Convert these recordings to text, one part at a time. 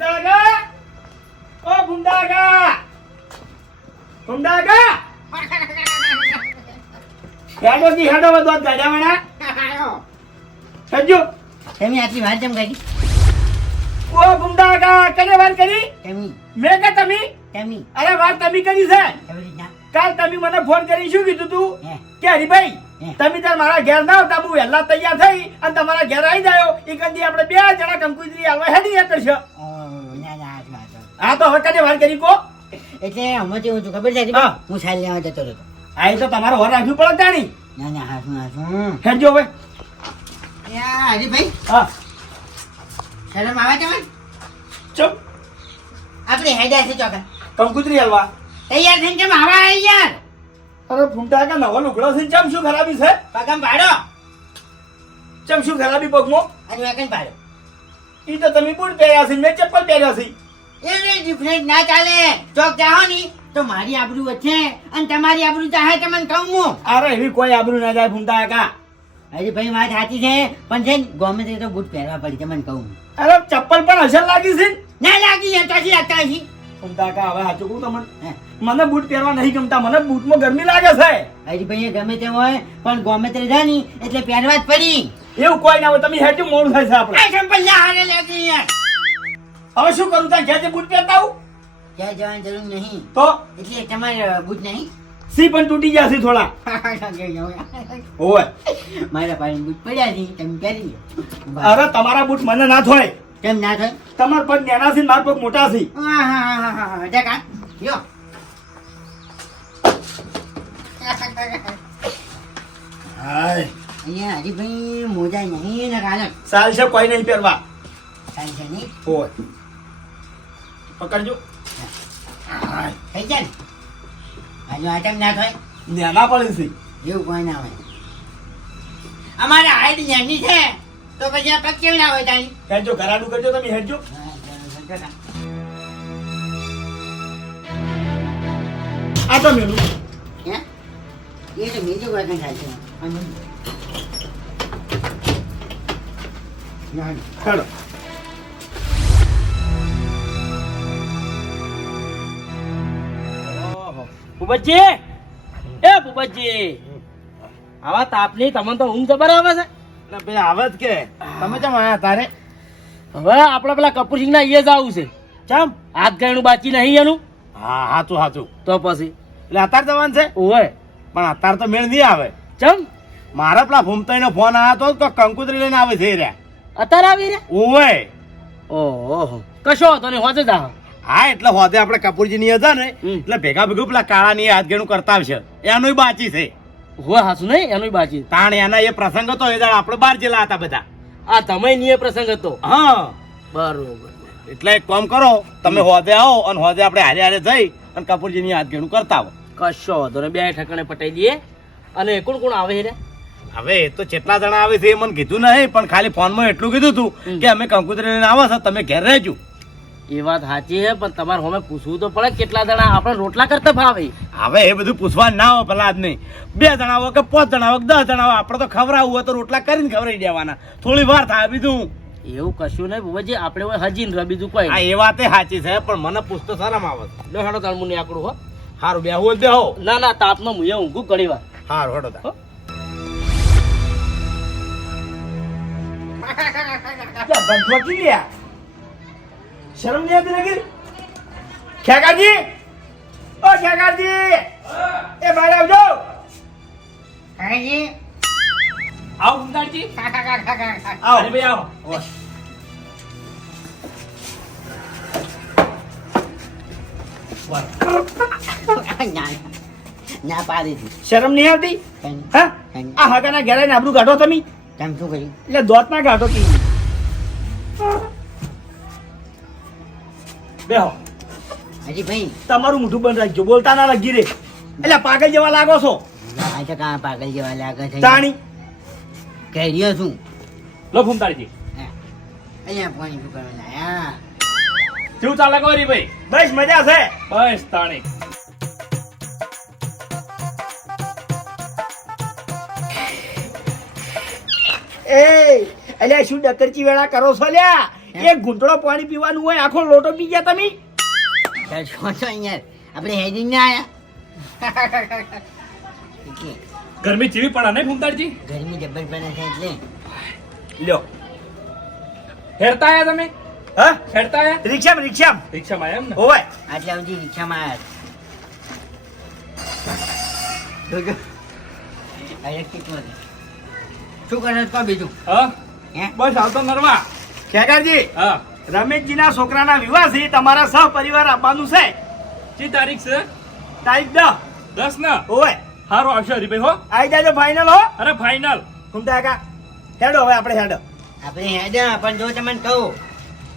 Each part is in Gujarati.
ભૂંડાગા ઓ ભૂંડાગા ભૂંડાગા હેડો કી હેડો બધો ગાડા વણા. સજ્જો તમે આટલી વાત કેમ કરી ઓ ભૂંડાગા કને વાત કરી? તમે મેં કે તમે? તમે અરે વાત તમે કરી છે. કાલ તમે મને ફોન કરી શું કીધું તું? કે હરીભાઈ તમે તાર મારા ઘેર ના આવતા હું વહેલા તૈયાર થઈ અને તમારા ઘેર આવી જાયો. એ કદી આપણે બે જણા કંકુતરી આવવા હેડી કરશે હા તો હવે કદી વાત કરી કો. એટલે હમણાં કેવું છું ખબર છે હા. હું સાઈલ લેવા જતો હતો આ તો તમારે હોર રાખવી પડે તાણી ના ના હાસું હાસું હેડજો હવે. યા હરીભાઈ. હા. શરમ આવે તમને ચપ આપણે હેડા છે ચોકા. કંકુતરી હલવા. તૈયાર થઈને કેમ આવા આવી યાર? અરે ફૂંટા કે નવો લુગડો છે ચમ શું ખરાબી છે? પગમ પાડો ચમ શું ખરાબી પગમાં? અને વેકન પાડો ઈ તો તમે બૂટ પહેર્યા છે મેં ચપ્પલ પહેર્યા છે. એ ડિફરન્ટ ના ચાલે. ચોક જાઓ ની તો મારી આબરૂ વચ્ચે અને તમારી આબરૂ ચાહે તમને કહું હું. અરે એવી કોઈ આબરૂ ના જાય ફૂંટા કા હરીભાઈ વાત સાચી છે પણ છે ગમે તે તો બૂટ પહેરવા પડી તમને કહું હું. અરે ચપ્પલ પણ અસર લાગી છે ને. લાગી અત્યારથી અત્યારથી લાગતા હશી હવે સાચું કહું તમને. મને બૂટ પહેરવા નહીં ગમતા મને બૂટમાં ગરમી લાગે છે. હરીભાઈ એ ગમે તે હોય પણ ગમે તે જાય એટલે પહેરવા જ પડી. એવું કોઈ ના હોય તમે હેઠું મોડું થાય છે આપણે. સંપલ ના હારે લાગી યાર હવે શું કરું? ત્યાં ઘેર બૂટ પહેરતા આવું? ક્યાં જવાની જરૂર નહીં. તો? એટલે તમારે બૂટ નહીં? સી પણ તૂટી ગયા છે થોડા. ઓય. મારા પાસે બૂટ પડ્યા છે તમે પહેરી લો. અરે તમારા બૂટ મને ના થોય. કેમ ના થાય? તમાર પગ નાના છે મારા પગ મોટા છે. હા હા હા હા હા જા કાં યો હાય. અહીંયા હરીભાઈ મોજા નહીં ને કારણ ચાલશે કોઈ નહીં પહેરવા. ચાલશે નહીં? ઓય. પકડજો. થઈ જાય ને. હજુ આટમ ના થાય. નાના પડે છે. એવું કોઈ ના હોય. અમારે હાઈટ નાની છે તો પછી આ પગ કેમ ના હોય તાની હેજો ઘરાડું કરજો તમે હેજો આ તો મેલું. હે? એ તો બીજું કોઈ થાય છે. ના, હેડો. ભૂપતજી. એ ભૂપતજી. આવા તાપની તમને તો ઊંઘ ખબર આવે છે. એટલે ભાઈ આવે જ કે. તમે કેમ આયા તારે? હવે આપણે પેલા કપૂરસિંહ ના એ જ આવું છે. ચમ? હાથ ગાયનું બાકી નહીં એનું. હા હાચું હાચું. તો પછી? એટલે અત્યારે જવાનું છે? ઓય પણ અત્યારે તો મેળ નહીં આવે. ચમ? મારા પેલા ભૂમતાઈ નો ફોન આવ્યો તો કંકુતરી લઈને આવે છે રે અત્યારે આવી રહ્યા? ઓય ઓહો. કશો તને ને હોજે જા. હા એટલે હોદે આપણે કપૂરજી ની હતા ને એટલે ભેગા ભેગું પેલા કાળા ની હાથગેણું કરતા આવશે. એનું બાચી છે. હોય હાસુ નહીં એનું બાચી. તાણ એના એ પ્રસંગ હતો એ દાડ આપણે બહાર જેલા હતા બધા. આ તમે એ પ્રસંગ હતો? હા. બરોબર. એટલે એક કામ કરો તમે હોદે આવો અને હોદે આપણે હારે હારે જઈ અને કપૂરજી ની હાથગેણું કરતા આવો. કશો વાંધો ને બે ઠકાણે પટાઈ દઈએ. અને કોણ કોણ આવે છે હવે એ તો કેટલા જણા આવે છે એ મને કીધું નહીં પણ ખાલી ફોનમાં એટલું કીધું હતું કે અમે કંકુતરી લઈને આવો છો તમે ઘેર રહેજો. એ વાત સાચી છે પણ તમારે હવે પૂછવું તો પડે કેટલા જણા આપણે રોટલા કરતા ભાવે. હવે એ બધું પૂછવા ના હોય પેલા આદમી. બે જણા હોય કે પાંચ જણા હોય દસ જણા હોય આપણે તો ખવડાવવું હોય તો રોટલા કરીને ખવડાવી દેવાના. થોડી વાર થાય બીજું. એવું કશું નહીં ભુવાજી આપણે હોય હજીન ને બીજું કોઈ. આ એ વાતે સાચી છે પણ મને પૂછતો શરમ આવે. લો હેડો તાર મુનિ આકડું હો. હારું બે હું દેહો ના ના તાપમાં મુએ ઊંઘું ઘણી વાર. હારું હેડો તાર. હો. શરમ નહીં આવતી લાગી ખેકાજી ઓ ખેકાજી એ બહાર આવજો. હરીજી આવો ઉમદારજી આવો. અરે ભાઈ આવો. ના ના પાડી શરમ નહીં આવતી? હા? આ હગાના ઘેરે ને આબરૂ કાઢો તમે? કેમ શું કર્યું? એટલે દોત ના કાઢો કે. બેહો. હાજી ભાઈ તમારું મોઢું બંધ રાખજો બોલતા ના લાગી રે. એટલે પાગલ જેવા લાગો છો? આ તો કાં પાગલ જેવા લાગે છે? તાણી. રહ્યો છું. લો ફૂમતાળજી હા. અહીંયા પાણી શું કરવા લાયા કેવું ચાલે ગોરી ભાઈ? બસ મજા છે. બસ તાણી. એ અલ્યા શું ડકરચી વેળા કરો છો લ્યા? એક ઘૂંટડો પાણી પીવાનું હોય આખો લોટો પી ગયા તમે? યાર આપણે હેડિંગ ના આયા? ગરમી ચીવી પડે નહીં ફૂમતાડજી ગરમી જબર પડે છે એટલે. લ્યો. હેરતા આયા તમે? હા? હેરતા આયા? રિક્ષામાં રિક્ષામાં. રિક્ષામાં એમ ને? ઓય આટલા સુધી રિક્ષામાં આયા શું કરે તો બીજું. હા? હે? બસ આવતો નરવા. ખેગારજી હા. રમેશજીના છોકરાના વિવાહ છે તમારા સહપરિવાર આવવાનું છે? ચી તારીખ છે? તારીખ દસ દસ ના? ઓય હારો આવશે હરીભાઈ હો. આવી જાજો ફાઇનલ હો. અરે ફાઇનલ ઘૂમતા કાકા. હેડો હવે આપણે હેડો. આપણે હેડો પણ જો તમને કહું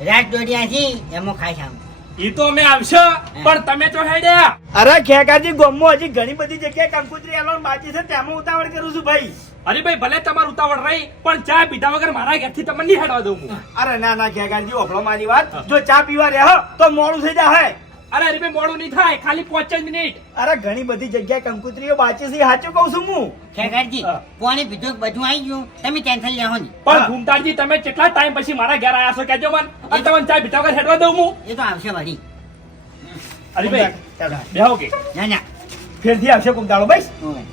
રાત દોડ્યા છી એમો ખાઈ આમ ઈ તો અમે આવશે પણ તમે તો હેડ્યા. અરે ખેકાજી ગોમમાં હજી ઘણી બધી જગ્યાએ કંકુતરી એલોન બાકી છે તેમાં ઉતાવળ કરું છું ભાઈ. હરીભાઈ ભલે તમારું ઉતાવળ રહી પણ ચા પીધા વગર મારા ઘેરથી તમને નહીં હેડવા દઉં હું. અરે ના ના ખેગારજી ઓફળો મારી વાત. જો ચા પીવા રહો તો મોડું થઈ જાય અરે ભાઈ મોડું નહીં થાય ખાલી પાંચ જ મિનિટ. અરે ઘણી બધી જગ્યાએ કંકુત્રીઓ બાચી છે સાચું કહું છું હું. ખેગારજી. પોણે પીધું બધું આવી ગયું? તમે ટેન્શન લેવો નહીં. પણ. ઘૂમતાજી તમે કેટલા ટાઈમ પછી મારા ઘેર આવ્યા છો કેજો મન. અને તમને ચા પીધા વગર હેડવા દઉં હું. એ તો આવશે વળી. અરે ભાઈ બેહો કે. ના ના. ફેરથી આવશે કુમદાળો ભાઈ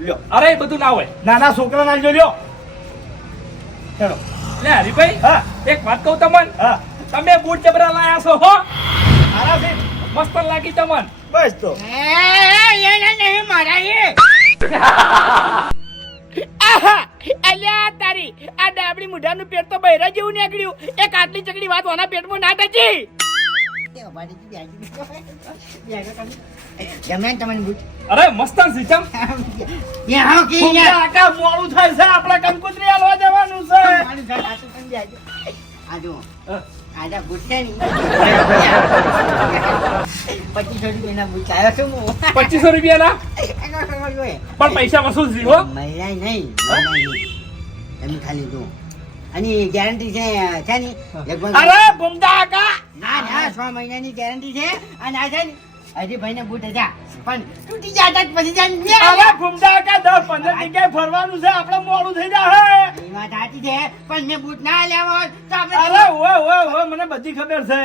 લ્યો. અરે બધું ના હોય. નાના છોકરા ના જો લ્યો. ચલો. લે હરીભાઈ હા. એક વાત કહું તમને? હા. તમે બૂટ જબરા લાયા છો હો? આરાથી મસ્ત લાગી તમને. બસ તો. એ, એ નહીં મારા એ. આહા અલ્યા તારી આ ડાબડી મુઢાનું પેટ તો બૈરા જેવું નીકળ્યું. એક આટલી ચકડી વાત ઓના પેટમાં ના ટચી અરે મસ્ત સિસ્ટમ એ હાવ યાર. મોડું થાય છે આપણે કંકુતરી આલવા જવાનું છે. મારું પણ જાજો. આ જુઓ. આજા બૂટ છે પચીસો રૂપિયાના બૂટ લાવ્યો છું હું. પચીસો રૂપિયાના? એનો સમજ હોય. પણ પૈસા વસૂલ મહિલા નહીં તમે ખાલી જુઓ. અને ગેરંટી છે છે ને? અરે કુમતા કાકા! ના ના છ મહિનાની ગેરંટી છે. અને આ છે ને બુટ ભાઈને બૂટ હતા. પણ તૂટી જતા પછી જાય પંદર જગ્યાએ ફરવાનું છે આપણે મોડું થઈ જાય એ વાત સાચી છે પણ મેં બૂટ ના લેવો અરે મને બધી ખબર છે.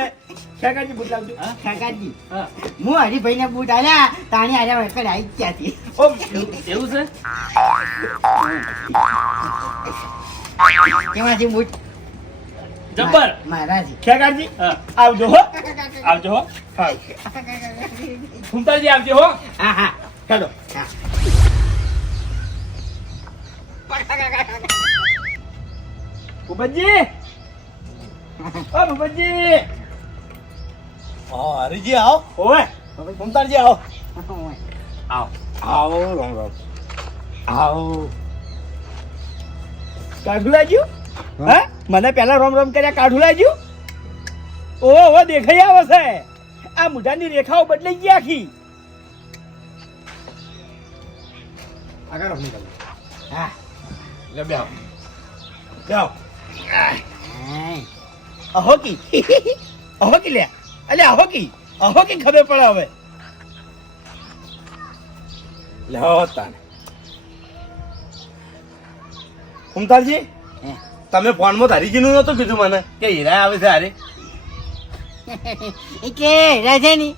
ખેગાજી બુલાવજો કાકાજી હા. હું. હરીભાઈને બૂટ આલ્યા તાણી આલ્યા વખત આવી જ ત્યાંથી ઓ એવું છે? તેમાંથી બૂટ? જબ્બર. મહારાજી ખેગાજી આવજો હો. આવજો હો. હા ઘૂમતાજી આવજો હો. હા હા. ચાલો હા. ભૂપતજી. ઓ ભૂપતજી. હા હરીજી આવો. ઓય. મમતાજી આવો. આવ. આવો રામ રામ આવો લાગ્યું હા? મને પહેલા રોમ રોમ કર્યા કાઢું લાગ્યું ઓહો ઓહો દેખાઈ આવે છે. આ મુઢાની રેખાઓ બદલાઈ ગઈ આખી. આગળ હા. લે બે હા. લે. અલે અહોકી. અહોકી ખબર પડે હવે. લ્યો તાને કુમતાલજી હે. તમે ફોનમાં ધારીજીનું નતું કીધું મને? કે હીરા આવે છે હારે. એ કે રજની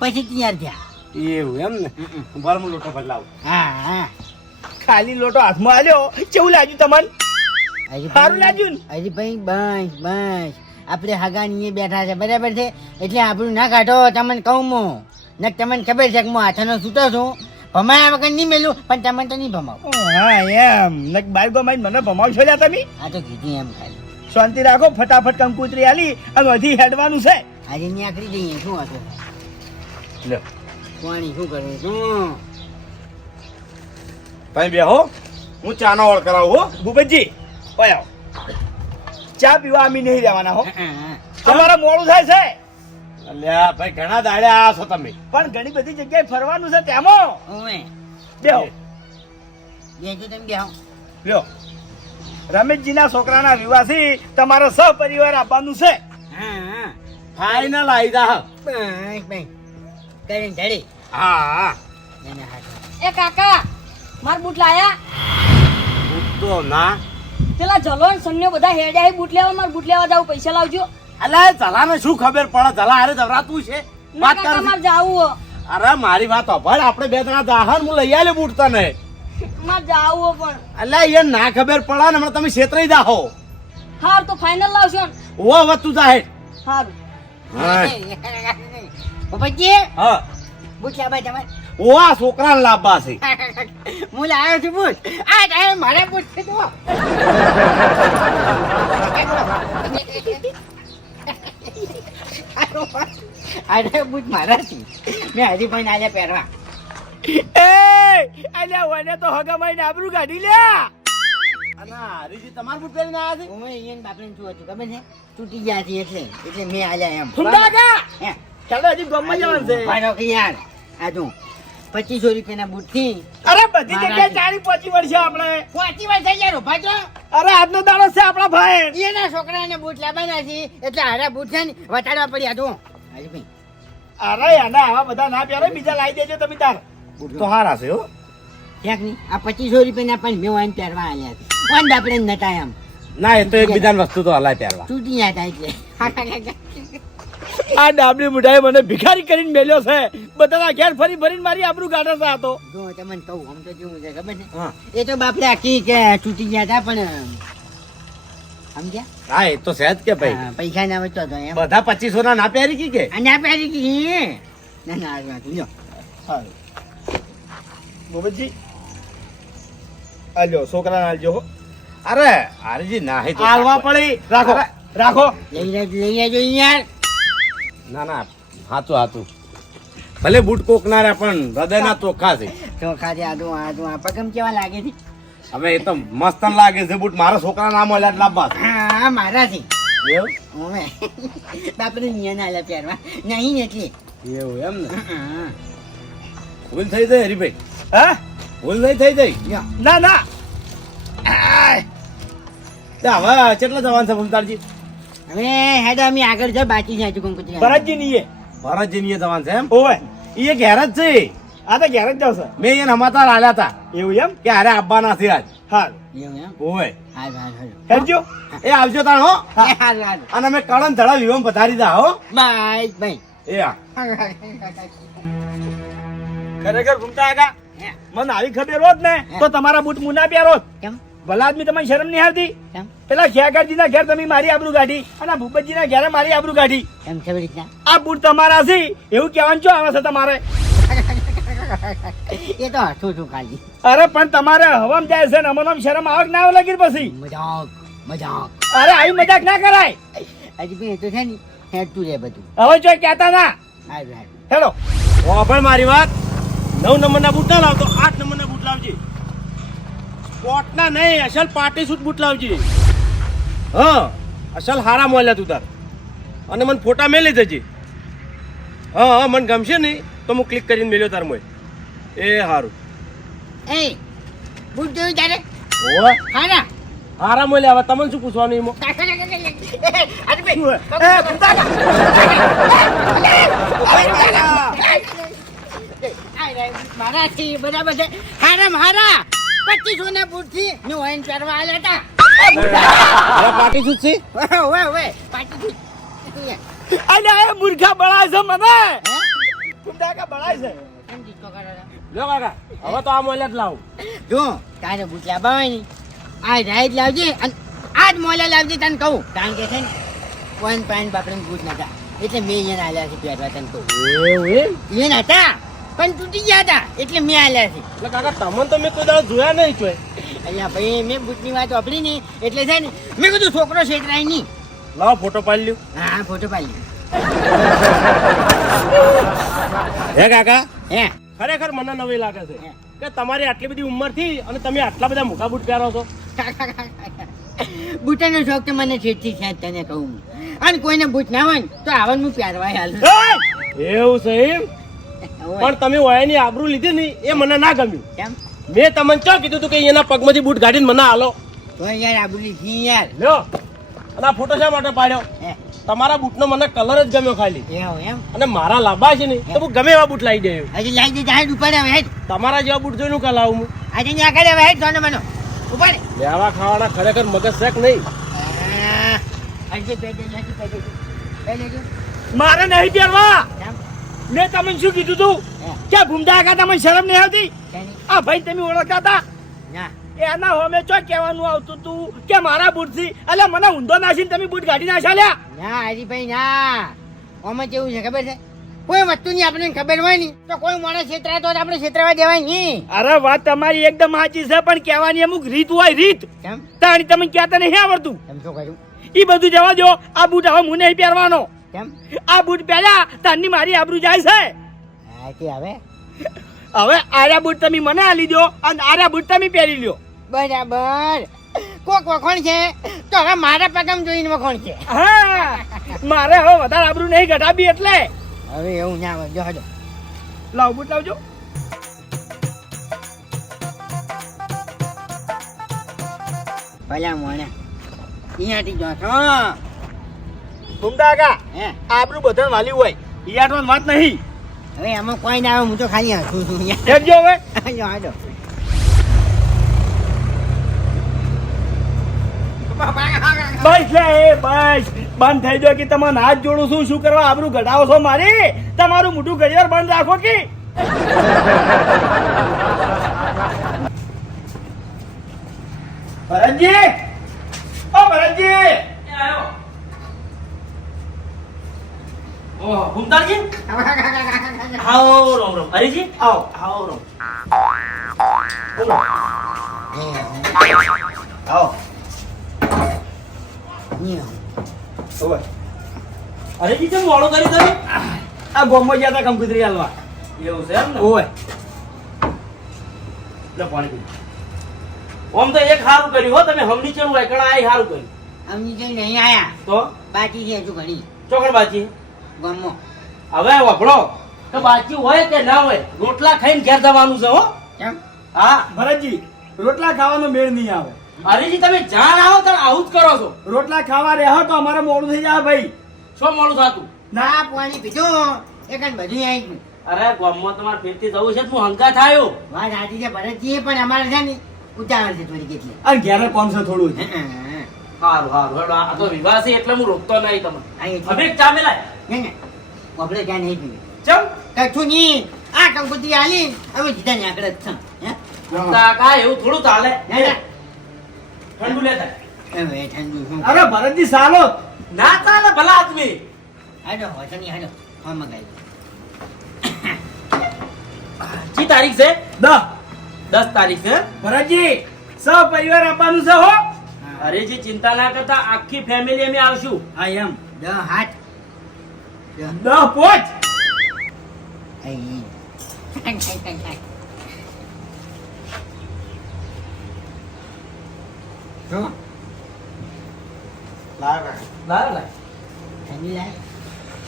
પછી ત્યાં થયા એવું એમ ને? ઉભાર હું લોટો બદલાવું હા હા. ખાલી લોટો હાથમાં આવ્યો કેવું લાગ્યું તમને? હજી સારું લાગ્યું ને? હજી ભાઈ બસ બસ. આપણે હગાની બેઠા છે બરાબર છે? એટલે આપણું ના કાઢો તમને કહું હું. ને તમને ખબર છે કે હું હાથનો સૂતો છું. ભમાયા વગર નહીં મેલું પણ તમે તો નહીં ભમાવું. હા એમ. ને બાર ગમાઈ મને ભમાવશો લ્યા તમે? આ તો કીધું એમ ખાલી. શાંતિ રાખો ફટાફટ કંકુતરી આલી અને હજી હેડવાનું છે. આજે ની આખરી જઈએ શું હતું લે. પાણી શું કરવું ભાઈ બે બેહો હું ચાનો ઓળ કરાવું હો. ભૂપતજી ઓય આવો. ચા પીવા અમે નહીં રહેવાના હો. તમારે મોડું થાય છે. અલ્યા ભાઈ ઘણા દાડે આ છો તમે. પણ ઘણી બધી જગ્યાએ ફરવાનું છે તેમાં. હું બેહો. બેજો તમે બેહો. લ્યો રમેશજીના છોકરાના વિવાસી તમારો સહપરિવાર આપવાનું છે. હા હા. ફાઈનલ આવી જા. કરીને ધડી હા હા. એ કાકા માર બૂટ લાયા? તો ના. પેલા જલો સન્યો બધા હેડ્યા બૂટ લેવા માર બૂટ લેવા જાવ પૈસા લાવજો. અલ્યા જલાને શું ખબર પડે? જલા હારે જવરાતું છે? વાત કર. મારે જાવું અરે મારી વાત અભળ આપણે બે જણા દાહન હું લઈ આલે બૂટ તને. મારે જાવું પણ. અલ્યા એ ના ખબર પડે ને હમણાં તમે છેતરાઈ જાહો. હાર તો ફાઇનલ લાવશો ઓ હવે તું જાહે. હારું. પપ્પાજી હા. બુટ લાવવા તમારે ઓ આ છોકરાને લાવવા છે. હું લાવ્યો છું બુટ. આ મારા બુટ છે તો અરે બુજ મારાથી. છે મેં હરીભાઈ નાલે પહેરવા. એ અલ્યા વને તો હગામાઈને આબરૂ કાઢી લ્યા અને હરીજી તમાર બુટ પહેરીને આવ્યા હું અહીંયા બાપને શું હતું ખબર છે? તૂટી ગયા છે એટલે એટલે મેં આલ્યા એમ. કાકા હે. ચાલો હજી ગમમાં જવાનું છે. યાર. આ જો પચીસો રૂપિયાના બુટથી. અરે બધી જગ્યાએ ચાલી પચી વર્ષે આપણે. પચી વાર થઈ ગયા ભાજો અરે આજનો દાડો છે આપણા ભાઈ. એના છોકરાને બૂટ લાવવાના છે એટલે હારા બૂટ છે ને વટાડવા પડ્યા તો. હરીભાઈ અરે એને આવા બધા ના પહેરો બીજા લાવી દેજો તમે તાર. બૂટ તો હારા છે હો. ક્યાંક નહીં આ પચીસો રૂપિયાના પણ મેં વાઈન પહેરવા આવ્યા છે. વાન બાપડે નતા એમ ના એ તો એકબીજાની વસ્તુ તો હલાય પહેરવા. તૂટી ત્યાં હતા એટલે આ ડાબલી મુઠાઈ મને ભિખારી કરીને મેલ્યો છે. બધાના ઘેર ફરી ફરીને મારી આબરૂ કાઢે છે આ તો. જો તમને કહું આમ તો જેવું છે ખબર છે? એ તો બાપડે આખી કે તૂટી ગયા હતા પણ સમજ્યા? હા એ તો સહેજ કે ભાઈ. પૈસા ના બચતો હતો એમ. બધા પચીસો ના ના પહેરી કી કે પહેરી ના ના લ્યો. બોબતજી આલ્યો છોકરાને આલજો હો. અરે હરીજી ના હે તો પડી. રાખો. રાખો. લઈ લેજો યાર ના ના હાચું હાચું. ભલે બૂટ કોક પણ હૃદયના ચોખ્ખા છે. ચોખ્ખા છે આદુ આદુ. આ પગમ કેવા લાગે છે? હવે એ તો મસ્ત લાગે છે બૂટ. મારા છોકરા ના મળ્યા એટલે લાવવા છે. હા મારા છે. એવું? ઓમે બાપરે નિયન આલે પહેરવા. નહીં એટલે. એવું એમ ને? ભૂલ થઈ જાય હરીભાઈ. હા? ભૂલ નહીં થઈ જાય. ના ના. હવે કેટલા જવાન છે ભૂમતાળજી હવે હેડો અમે આગળ જાઓ બાકી છે કંકુતરી ભરતજી ની ભરતજી ની જવાન છે એમ? ઓવે એ ઘેર જ છે. આ તો ઘેર જ જાવ છે. મેં એને સમાચાર આલ્યા હતા એવું એમ? કે અરે આવવાના છે આજ. હા એવું એમ? ઓય હારું હારું હારું. હેડજો. એ આવજો તાણ હો. એ હારું હારું. અને અમે કળન ધડા વિવમ પધારી દા હો. Bye bye. એ આ. ખરેખર ઘૂમતા આગા? મને આવી ખબર હોત ને તો તમારા બૂટ મુના પહેરો. કેમ? ભલા આદમી તમને શરમ નહીં આવતી? પેલા ખેગારજી ના ઘેર તમે મારી આબરૂ કાઢી અને ભૂપતજી ના ઘેરે મારી આબરૂ કાઢી. એમ કેવી રીતના આ બૂટ તમારા છે એવું કહેવાનું છો આવે છે તમારે? એ તો હસું છું ખાલી. અરે પણ તમારે હવામ જાય છે ને અમને શરમ આવે કે ના આવે લાગી પછી? મજાક મજાક. અરે આવી મજાક ના કરાય. હજી ભાઈ એ તો છે ને હેડતું રે બધું. હવે જો કહેતા ના. હેલો ઓ પણ મારી વાત. નવ નંબરના બૂટ ના લાવતો આઠ નંબરના બૂટ લાવજે. સ્પોટના નહીં અસલ પાર્ટી સૂટ બૂટ લાવજે હા અસલ હારા મોલ્યા તું તાર અને મને ફોટા મેલી દેજે હા હા મને ગમશે નહીં તો હું ક્લિક કરીને મેલ્યો તાર મોય એ હારું એ બુટ જોયું તારે ઓ હારા હારા મોલ્યા હવે તમને શું પૂછવાનું એમાં અરે ભાઈ એ મારા થી બરાબર છે હારા હારા પચીસો ના બુટથી હું વાઈન પહેરવા આવ્યા હારા પાર્ટી સૂટ છે ઓવે ઓવે પાટી અલે એ મૂર્ખા બળાય છે મને. ઘૂમતા આગા બળાય છે? કેમ disco કરો છો? લો કાકા હવે તો આ જ જો તારે બુટ રાઈટ લાવજે અને આ જ મોલા લાવજે તને કહું. કારણ કે છે ને વન પાઇન બાપડે બુટ નતા. એટલે મેં અહીંયા આલ્યા છે પહેરવા તને કહું. એ નતા પણ તૂટી ગયા હતા એટલે મેં આલ્યા છે. એટલે કાકા તમને તો મેં કોઈ દાડો જોયા નહીં જોઈ અહીંયા ભાઈ મેં બુટની વાત વાપરી ને એટલે છે ને મેં કીધું છોકરો છેતરાય નહીં. લાવ ફોટો પાડી લ્યો. હા ફોટો પાડી હે કાકા? હે. ખરેખર મને નવી લાગે છે કે તમારી આટલી બધી ઉંમરથી અને તમે આટલા બધા મોટા બૂટ પહેરો છો. બુટાનો શોખ તો મને છેડથી છે તને કહું અને કોઈને બુટ ના હોય તો આવન હું પહેરવા હાલ એવું છે એમ? પણ તમે ઓયાની આબરૂ લીધી ને એ મને ના ગમ્યું. મેં તમને ચો કીધું તું કે એના પગમાંથી બૂટ કાઢીને મને હાલો તો યાર આબરૂ લીધી યાર. લ્યો. અને આ ફોટો શા માટે પાડ્યો? તમારા બૂટનો મને કલર જ ગમ્યો ખાલી. એમ? અને મારા લાંબા છે ને તો હું ગમે એવા બૂટ લાવી દઉં હજી લાઈ દે જાહેર ઉપર હવે હેડ તમારા જેવા બૂટ જોઈને હું કાં લાવું હું? આજે હવે હેડ જોને મનો. લેવા ખાવાના ખરેખર મગજ શેક નહીં. આ, હજી પહેરી દેજો, હજી પહેરી દેજો. પહેરી દેજો. મારે નહીં પહેરવા? મેં તમને શું કીધું તું? કે ભૂમદા કાકા તમને શરમ નહીં આવતી? આ ભાઈ તમે ઓળખતા એના હોમે ચો કહેવાનું આવતું તું? કે મારા બૂટથી? એટલે મને ઊંધો નાખીને તમે બૂટ કાઢી નાખ્યા લ્યા? ના હરીભાઈ ના. ઓમે કેવું છે ખબર છે? કોઈ વસ્તુની આપણને ખબર હોય નહીં તો કોઈ માણસ છેતરાતો તો આપણે છેતરાવા દેવાય નહીં અરે વાત તમારી એકદમ સાચી છે પણ કહેવાની અમુક રીત હોય રીત. તાણી તમે કહેતા નહીં આવડતું? એમ શું કર્યું? ઈ બધું જવા દો આ બૂટ હવે હું નહીં પહેરવાનો. કેમ આ બૂટ પહેલા તારની મારી આબરૂ જાય છે. હા તે હવે? હવે આર્યા બૂટ તમે મને આલી દો અને આર્યા બૂટ તમે પહેરી લ્યો. બરાબર. કોક વખોણ છે તો હવે મારા પગમ જોઈને વખોણ છે. હા મારે હવે વધારે આબરૂ નહીં ઘટાબી એટલે. હવે એવું ના હોય. જો હજો લાવ બૂટ લાવજો. ભલા મોણા. અહીંયાથી જો છો ઘૂમતા કાકા હે બધા વાલી હોય. ઈયાટો વાત નહીં. હવે એમાં કોઈ ના આવે હું તો ખાલી હસું છું અહીંયા. એકજો હવે. જો બસ એ બસ. બંધ થઈ ગયો કે તમારે હાથ જોડું છું શું કરવા આબરૂ ઘટાવો છો મારી? તમારું મોટું ઘડિયાળ બંધ રાખો કે? ભરતજી! ઓ ભરતજી! ઓહો, ભૂમતાલજી? આવો રામ રામ હરીજી? આવો. આવો રામ આવો. હરીજી કેમ મોડું કરી તમે? આ બોમ્બે ગયા હતા કંકુતરી હાલવા. એવું છે એમ ને? ઓય લે પાણી પી. ઓમ તો એક હારું કર્યું હો તમે હમની ચેવું એકડા આય હારું કર્યું. હમ નીચે નહીં આયા. તો? બાકી છે હજુ ઘણી. ચોકડ બાજી. ગામમાં હવે વભળો તો બાકી હોય કે ના હોય રોટલા ખાઈને ઘેર જવાનું છે હો. કેમ? હા. ભરતજી રોટલા ખાવાનો મેળ નહીં આવે. હરીજી તમે જાણ આવો તો આવું જ કરો છો. રોટલા ખાવા રહો તો અમારે મોડું થઈ જાય ભાઈ. શું મોડું થતું? ના પાણી પીધું. એક બધું આવી ગયું. અરે ગામમાં તમારે ફેરથી જવું છે તો હું હંકા થાયો. વાત સાચી છે ભરતજી પણ અમારે છે ને ઉતાવળ છે થોડી કેટલી અને ઘેર કોણ છે થોડું સારું સારું આ તો વિવાહ છે એટલે હું રોકતો નહીં તમને. અહીં હવે ચા મેલાય ને ને. આપણે ત્યાં નહીં પીવે ચમ. કશું નહીં આ કંકુતરી આલી અમે સીધા નીકળે જ છે કાકા એવું થોડું ચાલે ના ના. ઠંડુ લેતા હવે ઠંડુ શું? અરે ભરતજી સાલો. ના ચાલે ભલા આદમી. હાજો હોતો નહીં હા મગાવી કી તારીખ છે? દસ દસ તારીખ છે ભરતજી સ પરિવાર આપવાનું છે હો. અરે ચિંતા ના કરતા આખી ફેમિલી અમે આવશું. હા એમ. હાથ દસ પોચ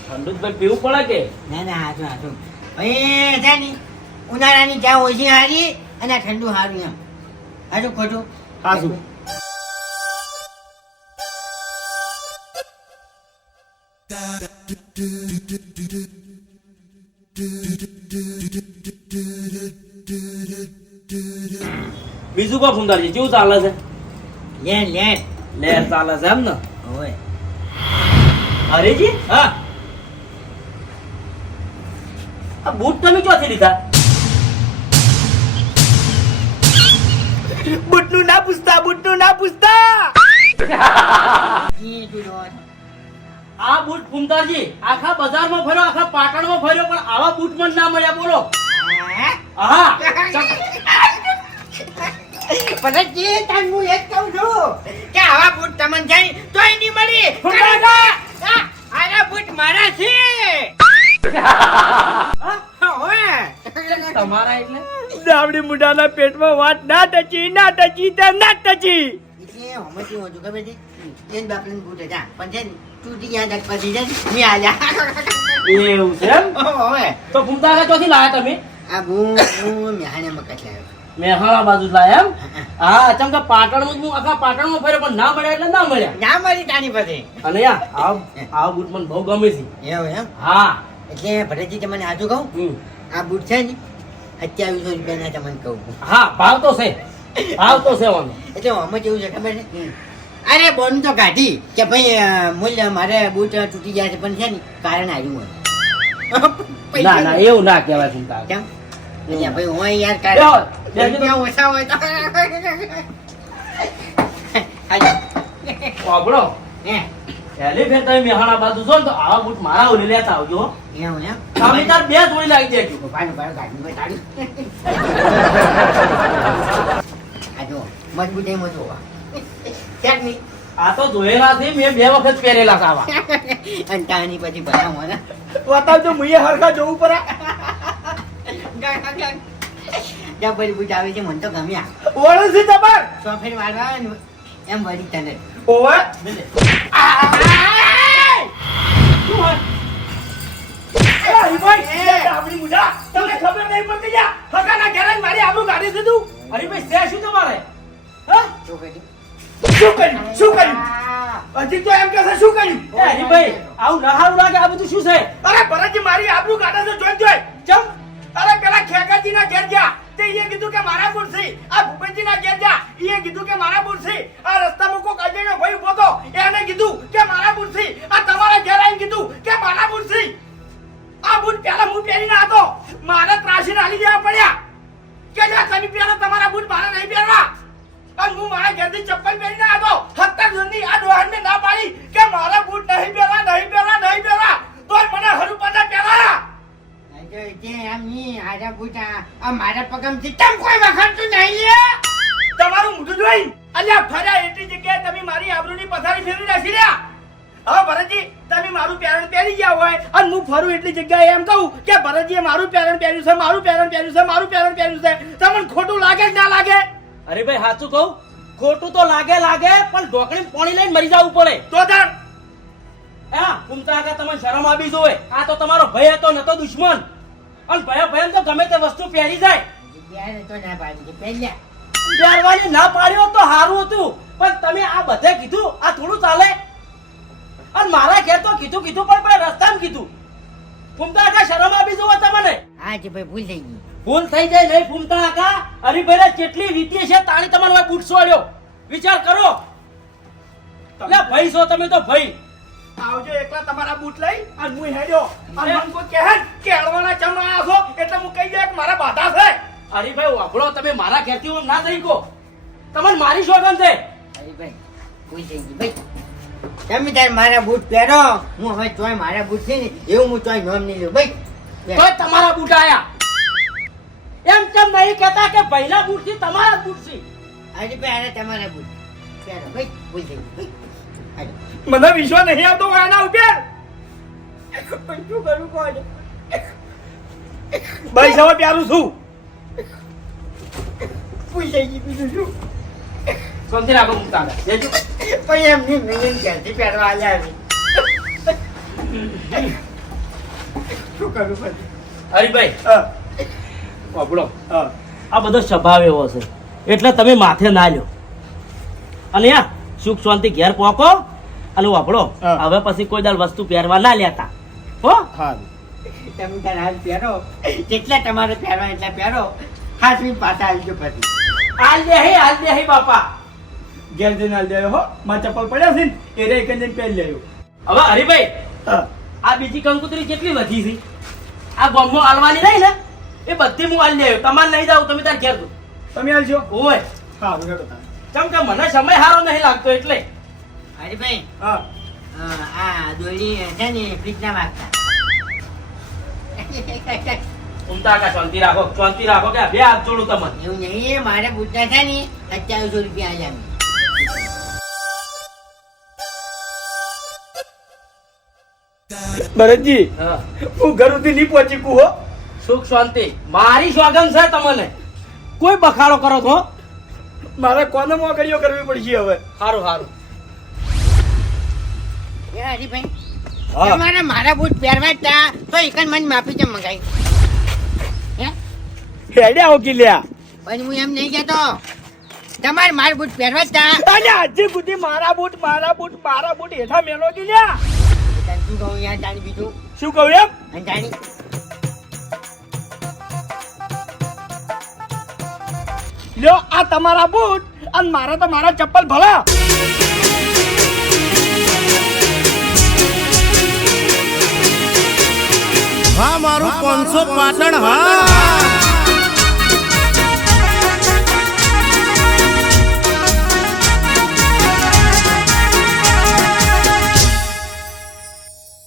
ઠંડી જ પીવું પડે કે? ના ના હાચું હાથું ભાઈ ઉનાળાની ચા ઓછી હારી અને ઠંડુ હારું એમ. હાચું ખોટું? હાચું. બીજું કો ફુંદારજી કેવું ચાલે છે? ચાલે એમ ને? હરેજી? હા. આ બૂટ તમે ક્યાંથી લીધા? બુટનું ના પૂછતા બુટનું ના પૂછતા. આ બૂટ ફુંદારજી આખા બજારમાં ફર્યો આખા પાટણમાં ફર્યો પણ આવા બૂટ મને ના મળ્યા બોલો. હે? તને હું કહું છું કે આવા બૂટ તમને જાય તોય નહીં મળી. આના બૂટ મારા છે. તમારા એટલે? દાવડી મુઢાના પેટમાં વાત ના ટચી ના ટચી તે ના ટચી. એટલે હમણાંથી હું છું ખબર છે? એન બાપરીને બૂટ હતા. પણ છે ને તૂટી ગયા દક પછી છે મેં આલ્યા એવું છે એમ? તો ભૂમતા ચોથી લાયા તમે? આ બૂટ હું મેહાણે મકત લાવ્યો મેહાણા બાજુ લાય એમ? હા ચમ કે પાટણમાં હું આખા પાટણમાં ફર્યો પણ ના મળ્યા એટલે ના મળ્યા. ના મળી તાની પછી અને યા આ આ બૂટ મને બહુ ગમે છે. એવું એમ? હા. એટલે ભરતજી તમને આજુ કહું? આ બૂટ છે ને સત્યાવીસો રૂપિયાના તમને કહું હા ભાવ તો છે. આવતો છે ઓનો. એટલે આમાં કેવું છે ખબર છે? અરે બોન તો કાઢી કે ભાઈ મૂલ્ય મારે બૂટ તૂટી ગયા છે પણ છે ને કારણ આવ્યું હોય. ના ના એવું ના કહેવાય ચિંતા. કેમ? ભાઈ હું યાર કારણ ઓછા હોય તો પહેલી ફેર તમે મેહાણા બાજુ ને તો આવા બૂટ મારા ઓલી લેતા આવજો. એવું એમ? તમે તાર બે જોડી લાગી દેજો ઉભાનું ઉભાનું ગાડીનું બતાડ્યું. આ જો મજબૂત એમ જ. ક્યાંક નહીં. આ તો જોયેલા છે મેં બે વખત પહેરેલા છે આવા અને તાની પછી બનાવો ને. બતાવજો મુએ હરખા જોવું પડે પછી બૂટ આવે છે મને તો ગમ્યા ઓળખ છે જબર ચોફેર વાળવા એમ વળી તને ઓવે હરીભાઈ, એ ડાબડી તમને ખબર નહીં પડતી યા? હગાના ઘરે મારી આબરૂ કાઢી દીધું. અરે ભાઈ શું તમારે હા? શું કર્યું? શું કર્યું? હજી તો એમ કહે શું કર્યું? એ હરીભાઈ આવું નહારું લાગે આ બધું શું છે અરે ભરતજી મારી આબરૂ કાઢે છે, જોઈ જોઈ. ચમ? અરે પેલા ખેગાજીના ઘેર ગયા. તે એ કીધું કે મારા બુરસી. આ ભૂપેનજીના ઘેર ગયા. એ કીધું કે મારા બુરસી. આ રસ્તામાં કોક અજયનો ભાઈ ઊભો તો. એને કીધું કે મારા બુરસી. આ તમારા ઘેર આવીને કીધું કે મારા બુરસી. આ બૂટ પેલા હું પહેરીને હતો મારે ત્રાસીને હાલી દેવા પડ્યા કે જો, તમે પહેરો, તમારા બૂટ મારે નહીં પહેરવા અને હું મારા ઘેરથી ચપ્પલ પહેરીને હતો સત્તર જણની આ ડોહાણને ના પાડી કે મારા બૂટ નહીં પહેરવા નહીં પહેરવા નહીં પહેરવા તોય મને હરું પાછા પહેરાયા આ આમ ની હારા બૂટ આ આ મારા પગમથી તમ કોઈ વખતતું નહીં લે. તમારું મોઢું જોઈ? અલ્યા ફર્યા એટલી જગ્યાએ તમે મારી આબરૂની પથારી ફેરવી નાખી રહ્યા. હવે ભરતજી તમે મારું પેરણ પહેરી ગયા હોય અને હું ફરું એટલી જગ્યાએ એમ કહું કે ભરતજીએ મારું પેરણ પહેર્યું છે મારું પેરણ પહેર્યું છે મારું પેરણ પહેર્યું છે. તમને ખોટું લાગે કે ના લાગે? અરે ભાઈ સાચું કહું? ખોટું તો લાગે લાગે પણ ઢોકળી પાણી લઈને મરી જવું પડે. તો તાણ હા કુમતા તમને શરમ આવી જોવે. આ તો તમારો ભય હતો નતો દુશ્મન. અને ભય ભયમ તો ગમે તે વસ્તુ પહેરી જાય. ત્યારે તો ના પાડી પહેરવાની ના પાડ્યો તો સારું હતું. પણ તમે આ બધે કીધું આ થોડું ચાલે? અને મારા ઘેર તો કીધું કીધું પણ પણ રસ્તામાં કીધું. ફૂમતા આકા શરમ આવી જુઓ તમને. હા જી ભાઈ ભૂલ થઈ ગઈ. ભૂલ થઈ જાય નહીં ફૂમતા આકા. હરીભાઈ કેટલી વીતી છે તાણી તમારો બૂટ સોળ્યો વિચાર કરો. એટલે ભાઈ છો તમે તો ભાઈ. આવજો એકલા તમારા બૂટ લઈ અને હું હેડ્યો. અને મને કોઈ કહે કે હળવાના ચમ આયા છો એટલે હું કહી દે કે મારા બાધા છે. હરીભાઈ વાપરો તમે મારા ઘેરથી ઓમ ના તરીકો તમને મારી શોગન છે. અરે ભાઈ કોઈ થઈ ગઈ ભાઈ તમે તાર મારા બૂટ પહેરો. હું હવે તોય મારા બૂટ છે ને એવું હું તોય નોમ નહીં લઉં. ભાઈ તો તમારા બૂટ આયા. એમ કેમ નહીં કહેતા કે પહેલા બૂટથી તમારા બૂટ છે? અરે ભાઈ અરે તમારા બૂટ. મને વિશ્વાસ નહીં આવતો હોય ઉપર. પણ શું કરું કોણ? ભાઈ સવા પ્યારું છું. બીજું શું? રાખો મુકતા. પણ મેં ક્યાંથી પહેરવા આવ્યા છે? શું કરું પછી? હરીભાઈ હા, વાપરો. આ બધો સ્વભાવ એવો છે. એટલે તમે માથે ના લ્યો. અને સુખ શાંતિ ઘેર પહોંચો અને વાપરો. હવે પછી કોઈ દાળ વસ્તુ પહેરવા ના લેતા. હો? તમે તાર હાલ પહેરો. જેટલા તમારે પહેરવા એટલા પહેરો. બી પાછા આવજો પછી. હાલ દે હે હાલ દે હે બાપા. ઘેર જઈને હાલ દે હો મા ચપ્પલ પડ્યા છે ને એ રે એક જ જઈને પહેરી લેજો. હવે હરિભાઈ આ બીજી કંકુતરી કેટલી વધી છે? આ ગોમમાં હાલવાની નહીં ને? એ બધી હું હાલ લેયો તમારે નહીં જાવ તમે તાર ઘેર દો તમે હાલજો. ઓય. હા તારે. કેમ કે મને સમય સારો નહીં લાગતો એટલે. અરે ભાઈ હા આ દોરી છે ને ફ્રીજના વાગતા ઉમતા કા શાંતિ રાખો શાંતિ રાખો કે આ બે હાથ જોડું તમને. એવું નહીં મારે પૂછતા છે ને સત્યાવીસો રૂપિયા આલ્યા ભરતજી હું. ઘર સુધી નહીં પહોંચી કુ હો. સુખ શાંતિ. મારી સ્વાગમ છે તમને. કોઈ બખાડો કરો તો. મારે કોને મોકળીઓ કરવી પડશે હવે? સારું સારું એ હરીભાઈ. તમારે મારા બૂટ પહેરવા તા તો એક જ મને માફી છે મંગાઈ હે? હેડે આવો કિલ્યા. પણ હું એમ નહીં કહેતો. તમારે મારા બૂટ પહેરવા તા. અને આજે સુધી મારા બૂટ મારા બૂટ મારા બૂટ હેઠા મેલો તને શું કહું યાર જાણી બીજું? શું કહું એમ? જાણી. લ્યો, આ તમારા બૂટ અને મારા તો મારા ચપ્પલ ભલા. હા, મારું પાંચસો પાટણ, હા.